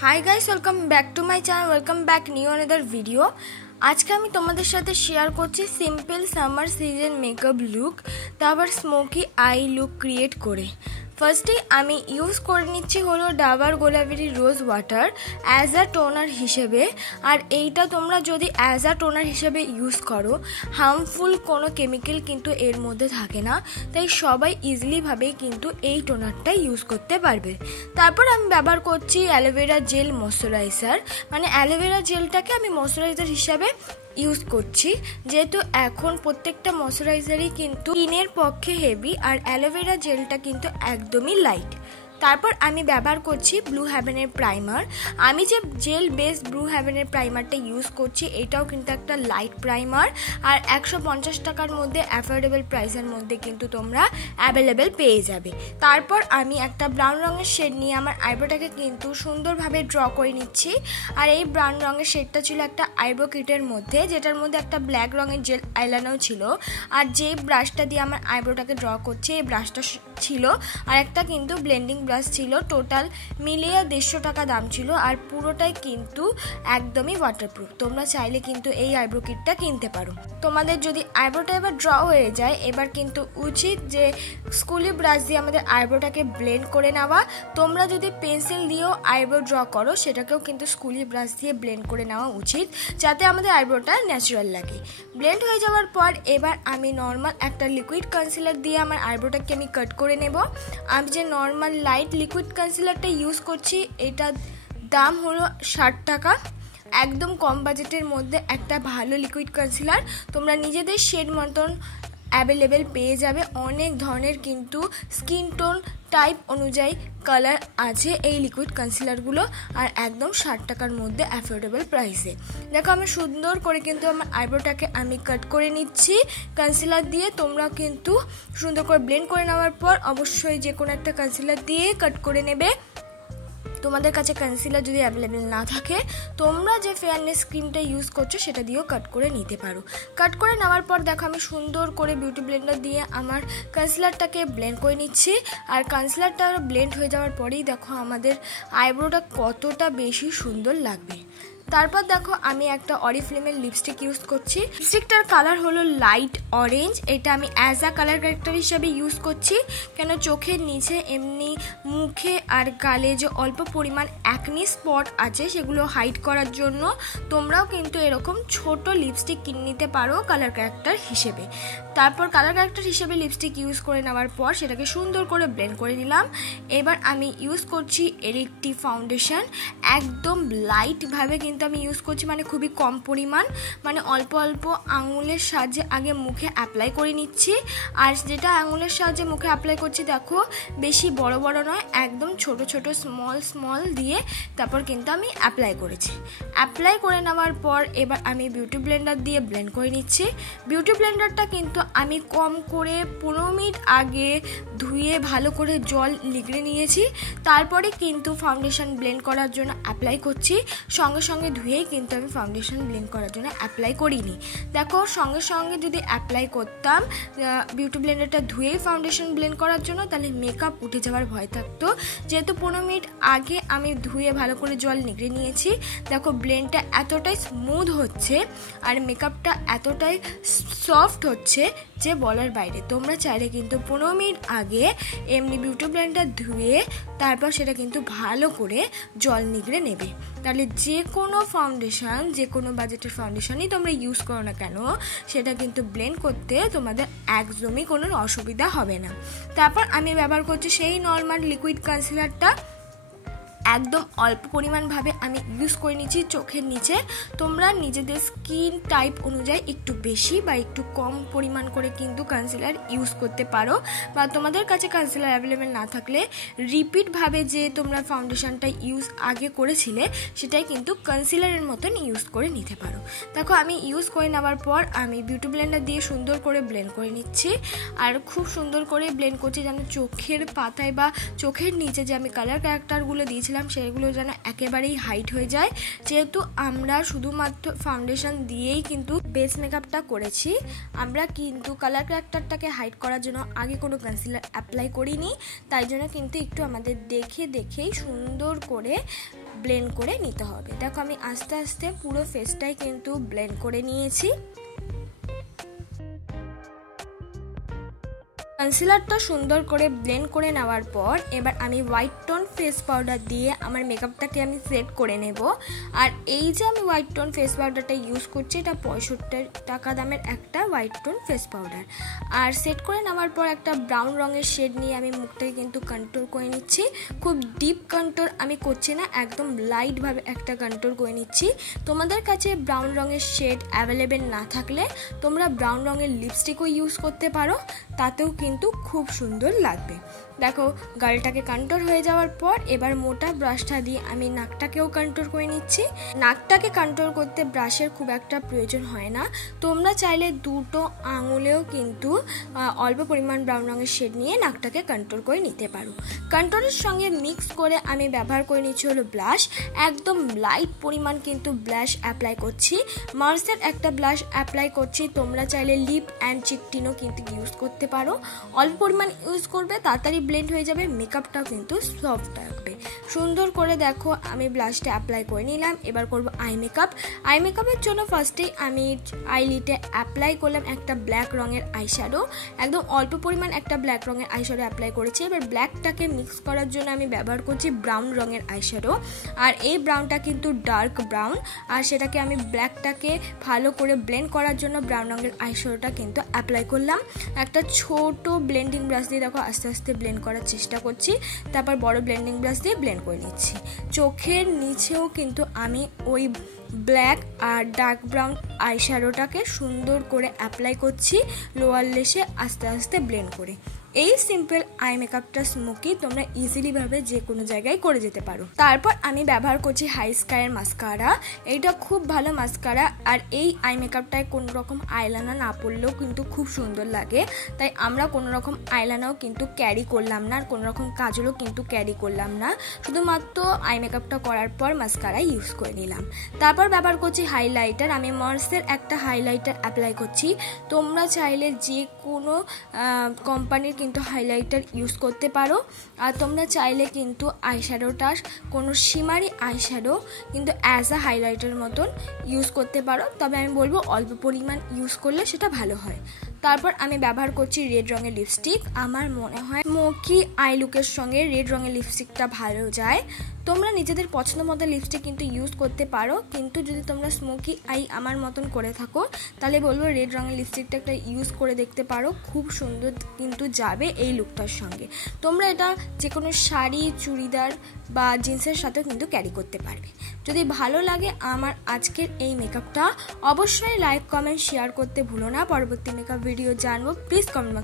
High guys, welcome back to my channel. Welcome back new another video. आज के আমি তোমাদের সাথে শেয়ার করছি simple summer season makeup look, তারপর স্মোকি আই লুক ক্রিয়েট করে। ফার্স্টে আমি ইউজ করে নিচ্ছি হলো Dabur Gulabari rose water as a toner হিসেবে। আর এইটা তোমরা যদি অ্যাজ আ টোনার হিসেবে ইউজ করো, হার্মফুল কোনো কেমিক্যাল কিন্তু এর মধ্যে থাকে না, তাই সবাই ইজিলিভাবেই কিন্তু এই টোনারটা ইউজ করতে পারবে। তারপর আমি ব্যবহার করছি অ্যালোভেরা জেল ময়শ্চারাইজার, মানে অ্যালোভেরা জেলটাকে আমি ময়শ্চারাইজার হিসাবে ইউজ করছি, যেহেতু এখন প্রত্যেকটা ময়শ্চারাইজারই কিন্তু স্কিনের পক্ষে হেভি আর অ্যালোভেরা জেলটা কিন্তু একদমই লাইট। তারপর আমি ব্যবহার করছি ব্লু হেভেনের প্রাইমার। আমি যে জেল বেস ব্লু হেভেনের প্রাইমারটা ইউজ করছি, এটাও কিন্তু একটা লাইট প্রাইমার আর 150 টাকার মধ্যে অ্যাফোর্ডেবল প্রাইসের মধ্যে কিন্তু তোমরা অ্যাভেলেবেল পেয়ে যাবে। তারপর আমি একটা ব্রাউন রঙের শেড নিয়ে আমার আইব্রোটাকে কিন্তু সুন্দরভাবে ড্র করে নিচ্ছি। আর এই ব্রাউন রঙের শেডটা ছিল একটা আইব্রো কিটের মধ্যে, যেটার মধ্যে একটা ব্ল্যাক রঙের জেল আইলাইনারও ছিল। আর যে ব্রাশটা দিয়ে আমার আইব্রোটাকে ড্র করছি, এই ব্রাশটা ছিল আর একটা কিন্তু ব্লেন্ডিং ব্রাশ ছিল। টোটাল মিলিয়ে 150 টাকা দাম ছিল আর পুরোটাই কিন্তু একদমই ওয়াটারপ্রুফ। তোমরা চাইলে কিন্তু এই আইব্রো কিটটা কিনতে পারো। তোমাদের যদি আইব্রোটা এবার ড্র হয়ে যায়, এবার কিন্তু উচিত যে স্কুলি ব্রাশ দিয়ে আমাদের আইব্রোটাকে ব্লেন্ড করে নেওয়া। তোমরা যদি পেন্সিল দিয়েও আইব্রো ড্র করো, সেটাকেও কিন্তু স্কুলি ব্রাশ দিয়ে ব্লেন্ড করে নেওয়া উচিত, যাতে আমাদের আইব্রোটা ন্যাচারাল লাগে। ব্লেন্ড হয়ে যাওয়ার পর এবার আমি নর্মাল একটা লিকুইড কনসিলার দিয়ে আমার আইব্রোটাকে আমি কাট করে নেব। আমি যে নর্মাল লাইট লিকুইড কনসিলারটা ইউজ করছি, এটার দাম হলো 60 টাকা। একদম কম বাজেটের মধ্যে একটা ভালো লিকুইড কনসিলার তোমরা নিজেদের শেড মতন অ্যাভেলেবেল পেয়ে যাবে। অনেক ধরনের কিন্তু স্কিন টোন টাইপ অনুযায়ী কালার আছে এই লিকুইড কনসিলারগুলো, আর একদম 60 টাকার মধ্যে অ্যাফোর্ডেবল প্রাইসে। দেখো আমি সুন্দর করে কিন্তু আমার আইব্রোটাকে আমি কাট করে নিচ্ছি কনসিলার দিয়ে। তোমরা কিন্তু সুন্দর করে ব্লেন্ড করে নেওয়ার পর অবশ্যই যে কোনো একটা কনসিলার দিয়ে কাট করে নেবে। তোমাদের কাছে কনসিলার যদি অ্যাভেলেবেল না থাকে, তোমরা যে ফেয়ারনেস ক্রিমটা ইউজ করছো সেটা দিয়েও কাট করে নিতে পারো। কাট করে নেওয়ার পর দেখো আমি সুন্দর করে বিউটি ব্লেন্ডার দিয়ে আমার কনসিলারটাকে ব্লেন্ড করে নিচ্ছি। আর কনসিলারটা ব্লেন্ড হয়ে যাওয়ার পরেই দেখো আমাদের আইব্রোটা কতটা বেশি সুন্দর লাগবে। তারপর দেখো আমি একটা অরিফ্লেমের লিপস্টিক ইউজ করছি। লিপস্টিকটার কালার হলো লাইট অরেঞ্জ। এটা আমি অ্যাজ আ কালার ক্যারেক্টার হিসাবে ইউজ করছি, কেন চোখের নিচে এমনি মুখে আর গালে যে অল্প পরিমাণ অ্যাকনি স্পট আছে সেগুলো হাইড করার জন্য। তোমরাও কিন্তু এরকম ছোট লিপস্টিক কিনে নিতে পারো কালার ক্যারেক্টার হিসেবে। তারপর কালার ক্যারেক্টার হিসেবে লিপস্টিক ইউজ করে নেওয়ার পর সেটাকে সুন্দর করে ব্লেন্ড করে নিলাম। এবার আমি ইউজ করছি একটি ফাউন্ডেশন। একদম লাইটভাবে কিন্তু আমি ইউজ করছি, মানে খুবই কম পরিমাণ, মানে অল্প অল্প আঙুলের সাহায্যে আগে মুখে অ্যাপ্লাই করে নিচ্ছি। আর যেটা আঙুলের সাহায্যে মুখে অ্যাপ্লাই করছি দেখো বেশি বড় বড় নয়, একদম ছোট ছোট স্মল দিয়ে তারপর কিন্তু আমি অ্যাপ্লাই করেছি। অ্যাপ্লাই করে নেওয়ার পর এবার আমি বিউটি ব্লেন্ডার দিয়ে ব্লেন্ড করে নিচ্ছি। বিউটি ব্লেন্ডারটা কিন্তু আমি কম করে 15 মিনিট আগে ধুয়ে ভালো করে জল নিগড়ে নিয়েছি। তারপরে কিন্তু ফাউন্ডেশন ব্লেন্ড করার জন্য অ্যাপ্লাই করছি। সঙ্গে সঙ্গে ধুয়েই কিন্তু আমি ফাউন্ডেশন ব্লেন্ড করার জন্য অ্যাপ্লাই করিনি। দেখো সঙ্গে সঙ্গে যদি অ্যাপ্লাই করতাম বিউটি ব্লেন্ডারটা ধুয়েই ফাউন্ডেশন ব্লেন্ড করার জন্য, তাহলে মেকআপ উঠে যাওয়ার ভয় থাকতো। যেহেতু 15 মিনিট আগে আমি ধুয়ে ভালো করে জল নিগড়ে নিয়েছি, দেখো ব্লেন্ডটা এতটাই স্মুথ হচ্ছে আর মেকআপটা এতটাই সফট হচ্ছে যে বলার বাইরে। তোমরা চাইলে কিন্তু 15 মিনিট আগে এমনি বিউটি ব্লেন্ডার ধুয়ে তারপর সেটা কিন্তু ভালো করে জল নিগড়ে নেবে, তাহলে যে কোনো ফাউন্ডেশন, যে কোনো বাজেটের ফাউন্ডেশনই তোমরা ইউজ করো না কেন, সেটা কিন্তু ব্লেন্ড করতে তোমাদের একদমই কোনো অসুবিধা হবে না। তারপর আমি ব্যবহার করছি সেই নর্মাল লিকুইড কনসিলারটা। একদম অল্প পরিমাণভাবে আমি ইউজ করে নিচ্ছি চোখের নিচে। তোমরা নিজেদের স্কিন টাইপ অনুযায়ী একটু বেশি বা একটু কম পরিমাণ করে কিন্তু কনসিলার ইউজ করতে পারো, বা তোমাদের কাছে কনসিলার অ্যাভেলেবেল না থাকলে রিপিটভাবে যে তোমরা ফাউন্ডেশনটা ইউজ আগে করেছিলে সেটাই কিন্তু কনসিলারের মতন ইউজ করে নিতে পারো। দেখো আমি ইউজ করে নেওয়ার পর আমি বিউটি ব্লেন্ডার দিয়ে সুন্দর করে ব্লেন্ড করে নিচ্ছি। আর খুব সুন্দর করে ব্লেন্ড করছি যেন চোখের পাতায় বা চোখের নিচে যে আমি কালার ক্যারেক্টারগুলো দিয়েছিলাম সেগুলো যেন একেবারেই হাইট হয়ে যায়। যেহেতু আমরা শুধুমাত্র ফাউন্ডেশন দিয়েই কিন্তু বেস মেকআপটা করেছি, আমরা কিন্তু কালার ক্যারেক্টারটাকে হাইড করার জন্য আগে কোনো কনসিলার অ্যাপ্লাই করিনি, তাই জন্য কিন্তু একটু আমাদের দেখেই সুন্দর করে ব্লেন্ড করে নিতে হবে। দেখো আমি আস্তে আস্তে পুরো ফেসটাই কিন্তু ব্লেন্ড করে নিয়েছি। কনসিলারটা সুন্দর করে ব্লেন্ড করে নেওয়ার পর এবার আমি হোয়াইট টোন ফেস পাউডার দিয়ে আমার মেকআপটাকে আমি সেট করে নেব। আর এই যে আমি হোয়াইট টোন ফেস পাউডারটা ইউজ করছি, এটা 65 টাকা দামের একটা হোয়াইট টোন ফেস পাউডার। আর সেট করে নেওয়ার পর একটা ব্রাউন রঙের শেড নিয়ে আমি মুখটাকে কিন্তু কন্ট্রোল করে নিচ্ছি। খুব ডিপ কন্ট্রোল আমি করছি না, একদম লাইটভাবে একটা কন্ট্রোল করে নিচ্ছি। তোমাদের কাছে ব্রাউন রঙের শেড অ্যাভেলেবেল না থাকলে তোমরা ব্রাউন রঙের লিপস্টিকও ইউজ করতে পারো, তাতেও কিন্তু খুব সুন্দর লাগবে। দেখো গালটাকে কন্ট্রোল হয়ে যাওয়ার পর এবার মোটা ব্রাশটা দিয়ে আমি নাকটাকেও কন্ট্রোল করে নিচ্ছি। নাকটাকে কন্ট্রোল করতে ব্রাশের খুব একটা প্রয়োজন হয় না, তোমরা চাইলে দুটো আঙুলেও কিন্তু অল্প পরিমাণ ব্রাউন রঙের শেড নিয়ে নাকটাকে কন্ট্রোল করে নিতে পারো। কন্ট্রোলের সঙ্গে মিক্স করে আমি ব্যবহার করে নিচ্ছি হলো ব্লাশ। একদম লাইট পরিমাণ কিন্তু ব্লাশ অ্যাপ্লাই করছি, মার্সের একটা ব্লাশ অ্যাপ্লাই করছি। তোমরা চাইলে লিপ অ্যান্ড চিক টিনও কিন্তু ইউজ করতে পারো, অল্প পরিমাণ ইউজ করবে, তাড়াতাড়ি ব্লেন্ড হয়ে যাবে, মেকআপটাও কিন্তু সফট থাকবে। সুন্দর করে দেখো আমি ব্লাশটা অ্যাপ্লাই করে নিলাম। এবার করব আই মেকআপ। আই মেকআপের জন্য ফার্স্টেই আমি আইলিটে অ্যাপ্লাই করলাম একটা ব্ল্যাক রঙের আইশ্যাডো, একদম অল্প পরিমাণ একটা ব্ল্যাক রঙের আইশ্যাডো অ্যাপ্লাই করেছি। এবার ব্ল্যাকটাকে মিক্স করার জন্য আমি ব্যবহার করছি ব্রাউন রঙের আইশ্যাডো। আর এই ব্রাউনটা কিন্তু ডার্ক ব্রাউন, আর সেটাকে আমি ব্ল্যাকটাকে ভালো করে ব্লেন্ড করার জন্য ব্রাউন রঙের আইশ্যাডোটা কিন্তু অ্যাপ্লাই করলাম। একটা ছোট ব্লেন্ডিং ব্রাশ দিয়ে দেখো আস্তে আস্তে ব্লেন্ড করার চেষ্টা করছি, তারপর বড় ব্লেন্ডিং ব্রাশ দিয়ে ব্লেন্ড করে নিচ্ছি। চোখের নিচেও কিন্তু আমি ওই ব্ল্যাক আর ডার্ক ব্রাউন আইশ্যাডোটাকে সুন্দর করে অ্যাপ্লাই করছি লোয়ার লেসে আস্তে আস্তে ব্লেন্ড করে। এই সিম্পল আই মেকআপটা স্মোকি তোমরা ইজিলি ভাবে যে কোনো জায়গায় করে যেতে পারো। তারপর আমি ব্যবহার করছি হাই স্কাইয়ের মাস্কারা। এইটা খুব ভালো মাস্কারা, আর এই আই মেকআপটায় কোনো রকম আইলাইনার না পরলেও কিন্তু খুব সুন্দর লাগে, তাই আমরা কোনো রকম আইলাইনারও কিন্তু ক্যারি করলাম না, আর কোনো রকম কাজলও কিন্তু ক্যারি করলাম না, শুধুমাত্র আই মেকআপটা করার পর মাস্কারা ইউজ করে নিলাম। তারপর ব্যবহার করছি হাইলাইটার। আমি মার্সের একটা হাইলাইটার অ্যাপ্লাই করছি, তোমরা চাইলে যে কোনো কোম্পানির কিন্তু হাইলাইটার ইউজ করতে পারো। আর তোমরা চাইলে কিন্তু আইশ্যাডোটা কোনো শিমারি আইশ্যাডো কিন্তু অ্যাজ আ হাইলাইটার মতন ইউজ করতে পারো, তবে আমি বলবো অল্প পরিমাণ ইউজ করলে সেটা ভালো হয়। তারপর আমি ব্যবহার করছি রেড রঙের লিপস্টিক। আমার মনে হয় স্মোকি আই লুকের সঙ্গে রেড রঙের লিপস্টিকটা ভালো যায়। তোমরা নিজেদের পছন্দ মতো লিপস্টিক কিন্তু ইউজ করতে পারো, কিন্তু যদি তোমরা স্মোকি আই আমার মতন করে থাকো তাহলে বলবো রেড রঙের লিপস্টিকটা একটা ইউজ করে দেখতে পারো, খুব সুন্দর কিন্তু যাবে এই লুকটার সঙ্গে। তোমরা এটা যে কোনো শাড়ি, চুড়িদার বা জিন্সের সাথেও কিন্তু ক্যারি করতে পারবে। যদি ভালো লাগে আমার আজকের এই মেকআপটা অবশ্যই লাইক, কমেন্ট, শেয়ার করতে ভুলো না। পরবর্তী মেকআপ ভিডিও জানবো, প্লিজ কমেন্ট